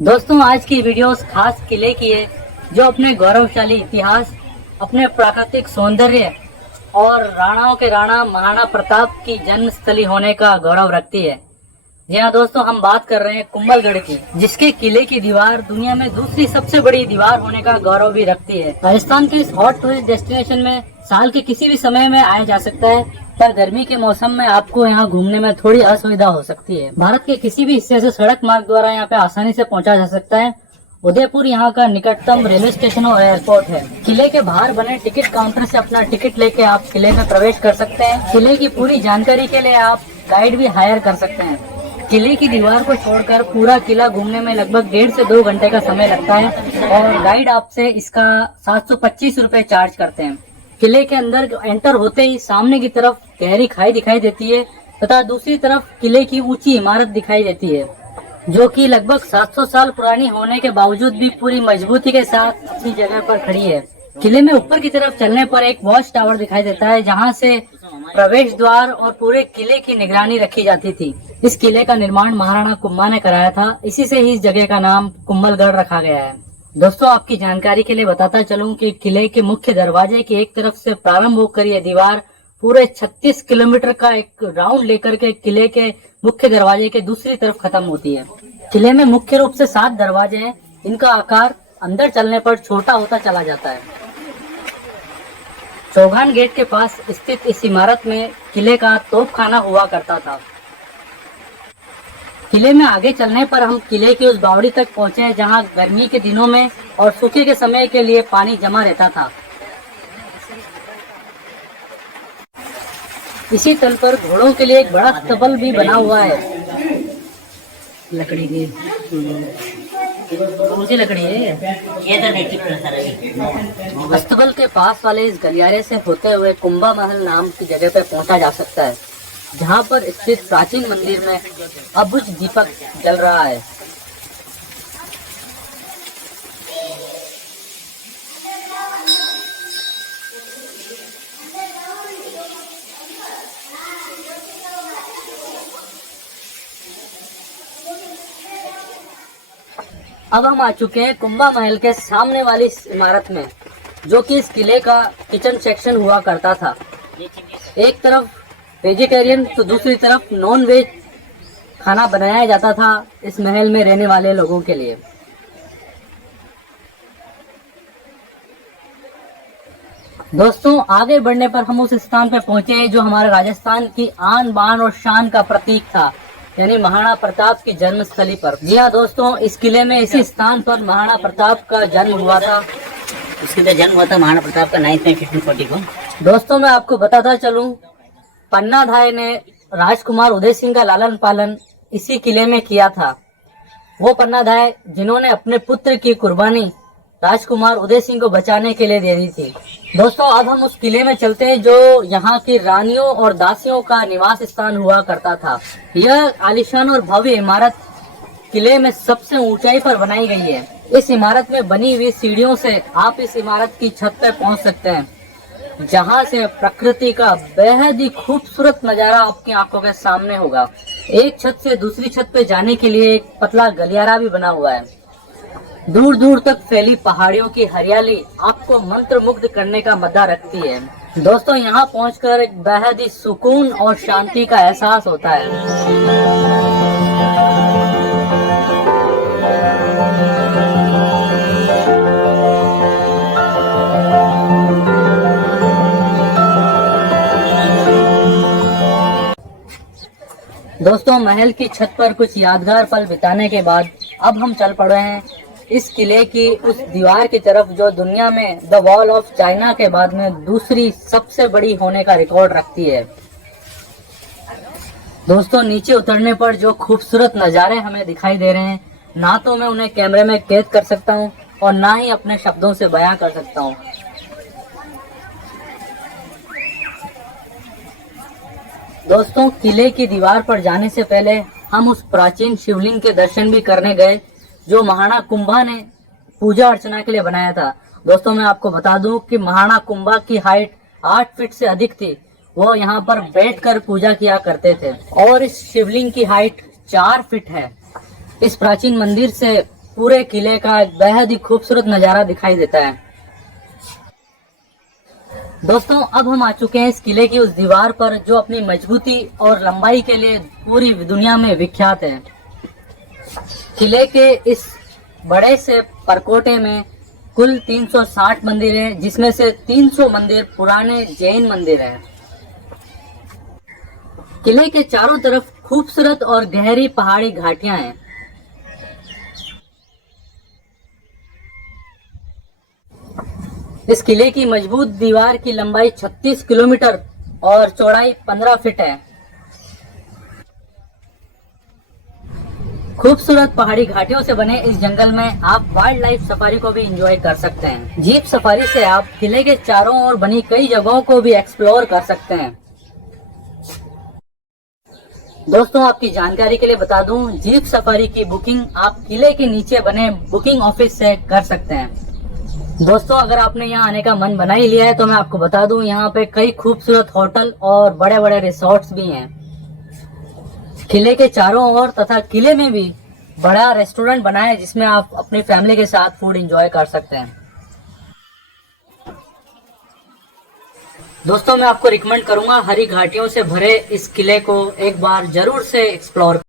दोस्तों आज की वीडियोस खास किले की है जो अपने गौरवशाली इतिहास, अपने प्राकृतिक सौंदर्य और राणाओं के राणा महाराणा प्रताप की जन्मस्थली होने का गौरव रखती है। जी हाँ दोस्तों, हम बात कर रहे हैं कुंभलगढ़ की, जिसके किले की दीवार दुनिया में दूसरी सबसे बड़ी दीवार होने का गौरव भी रखती है। राजस्थान के इस हॉट टूरिस्ट डेस्टिनेशन में साल के किसी भी समय में आया जा सकता है, पर गर्मी के मौसम में आपको यहाँ घूमने में थोड़ी असुविधा हो सकती है। भारत के किसी भी हिस्से से सड़क मार्ग द्वारा यहाँ पे आसानी से पहुँचा जा सकता है। उदयपुर यहाँ का निकटतम रेलवे स्टेशन और एयरपोर्ट है। किले के बाहर बने टिकट काउंटर से अपना टिकट लेके आप किले में प्रवेश कर सकते हैं। किले की पूरी जानकारी के लिए आप गाइड भी हायर कर सकते हैं। किले की दीवार को छोड़कर पूरा किला घूमने में लगभग 1.5 से 2 घंटे का समय लगता है और गाइड आपसे इसका 725 रुपए चार्ज करते हैं। किले के अंदर एंटर होते ही सामने की तरफ गहरी खाई दिखाई देती है तथा दूसरी तरफ किले की ऊंची इमारत दिखाई देती है, जो कि लगभग 700 साल पुरानी होने के बावजूद भी पूरी मजबूती के साथ अपनी जगह पर खड़ी है। किले में ऊपर की तरफ चलने पर एक वॉच टावर दिखाई देता है, जहां से प्रवेश द्वार और पूरे किले की निगरानी रखी जाती थी। इस किले का निर्माण महाराणा कुंभा ने कराया था, इसी से ही इस जगह का नाम कुंभलगढ़ रखा गया है। दोस्तों आपकी जानकारी के लिए बताता चलूं कि किले के मुख्य दरवाजे की एक तरफ से प्रारंभ होकर यह दीवार पूरे 36 किलोमीटर का एक राउंड लेकर के किले के मुख्य दरवाजे के दूसरी तरफ खत्म होती है। किले में मुख्य रूप से 7 दरवाजे हैं। इनका आकार अंदर चलने पर छोटा होता चला जाता है। चौगान गेट के पास स्थित इस इमारत में किले का तोपखाना हुआ करता था। किले में आगे चलने पर हम किले की उस बावड़ी तक पहुंचे जहां गर्मी के दिनों में और सूखे के समय के लिए पानी जमा रहता था। इसी तल पर घोड़ों के लिए एक बड़ा स्तबल भी बना हुआ है, लकड़ी की। कौन सी लकड़ी है ये? तो नेटिव। अस्तबल के पास वाले इस गलियारे से होते हुए कुंभा महल नाम की जगह पे पहुंचा जा सकता है, जहां पर स्थित प्राचीन मंदिर में अबुझ दीपक जल रहा है। अब हम आ चुके हैं कुंभा महल के सामने वाली इस इमारत में, जो कि इस किले का किचन सेक्शन हुआ करता था। एक तरफ वेजिटेरियन तो दूसरी तरफ नॉन वेज खाना बनाया जाता था इस महल में रहने वाले लोगों के लिए। दोस्तों आगे बढ़ने पर हम उस स्थान पर पहुंचे हैं जो हमारे राजस्थान की आन बान और शान का प्रतीक था, यानी महाराणा प्रताप की जन्मस्थली पर। जी हाँ दोस्तों, इस किले में इसी स्थान पर महाराणा प्रताप का जन्म हुआ था। इसके जन्म हुआ था महाराणा प्रताप का 9 मई 1540 को। दोस्तों मैं आपको बताता चलूं, पन्नाधाय ने राजकुमार उदय सिंह का लालन पालन इसी किले में किया था। वो पन्नाधाय जिन्होंने अपने पुत्र की कुर्बानी राजकुमार उदय सिंह को बचाने के लिए दे दी थी। दोस्तों अब हम उस किले में चलते हैं जो यहाँ की रानियों और दासियों का निवास स्थान हुआ करता था। यह आलीशान और भव्य इमारत किले में सबसे ऊंचाई पर बनाई गई है। इस इमारत में बनी हुई सीढ़ियों से आप इस इमारत की छत पर पहुंच सकते हैं, जहां से प्रकृति का बेहद ही खूबसूरत नजारा आपकी आंखों के सामने होगा। एक छत से दूसरी छत पे जाने के लिए एक पतला गलियारा भी बना हुआ है। दूर दूर तक फैली पहाड़ियों की हरियाली आपको मंत्रमुग्ध करने का मद्दा रखती है। दोस्तों यहाँ पहुंचकर एक बेहद ही सुकून और शांति का एहसास होता है। दोस्तों महल की छत पर कुछ यादगार पल बिताने के बाद अब हम चल पड़े हैं इस किले की उस दीवार की तरफ जो दुनिया में द वॉल ऑफ चाइना के बाद में दूसरी सबसे बड़ी होने का रिकॉर्ड रखती है। दोस्तों नीचे उतरने पर जो खूबसूरत नज़ारे हमें दिखाई दे रहे हैं, ना तो मैं उन्हें कैमरे में कैद कर सकता हूं और ना ही अपने शब्दों से बयां कर सकता हूं। दोस्तों किले की दीवार पर जाने से पहले हम उस प्राचीन शिवलिंग के दर्शन भी करने गए जो महाराणा कुंभा ने पूजा अर्चना के लिए बनाया था। दोस्तों मैं आपको बता दूं कि महाराणा कुंभा की हाइट 8 फीट से अधिक थी। वो यहाँ पर बैठकर पूजा किया करते थे और इस शिवलिंग की हाइट 4 फीट है। इस प्राचीन मंदिर से पूरे किले का एक बेहद ही खूबसूरत नजारा दिखाई देता है। दोस्तों, अब हम आ चुके हैं इस किले की उस दीवार पर जो अपनी मजबूती और लंबाई के लिए पूरी दुनिया में विख्यात है। किले के इस बड़े से परकोटे में कुल 360 मंदिर हैं, जिसमें से 300 मंदिर पुराने जैन मंदिर हैं। किले के चारों तरफ खूबसूरत और गहरी पहाड़ी घाटियां हैं। इस किले की मजबूत दीवार की लंबाई 36 किलोमीटर और चौड़ाई 15 फीट है। खूबसूरत पहाड़ी घाटियों से बने इस जंगल में आप वाइल्ड लाइफ सफारी को भी एंजॉय कर सकते हैं। जीप सफारी से आप किले के चारों ओर बनी कई जगहों को भी एक्सप्लोर कर सकते हैं। दोस्तों, आपकी जानकारी के लिए बता दूं, जीप सफारी की बुकिंग आप किले के नीचे बने बुकिंग ऑफिस से कर सकते हैं। दोस्तों, अगर आपने यहाँ आने का मन बना ही लिया है तो मैं आपको बता दूं, यहाँ पे कई खूबसूरत होटल और बड़े बड़े रिसोर्ट्स भी हैं। किले के चारों ओर तथा किले में भी बड़ा रेस्टोरेंट बना है जिसमें आप अपनी फैमिली के साथ फूड एंजॉय कर सकते हैं। दोस्तों, मैं आपको रिकमेंड करूंगा हरी घाटियों से भरे इस किले को एक बार जरूर से एक्सप्लोर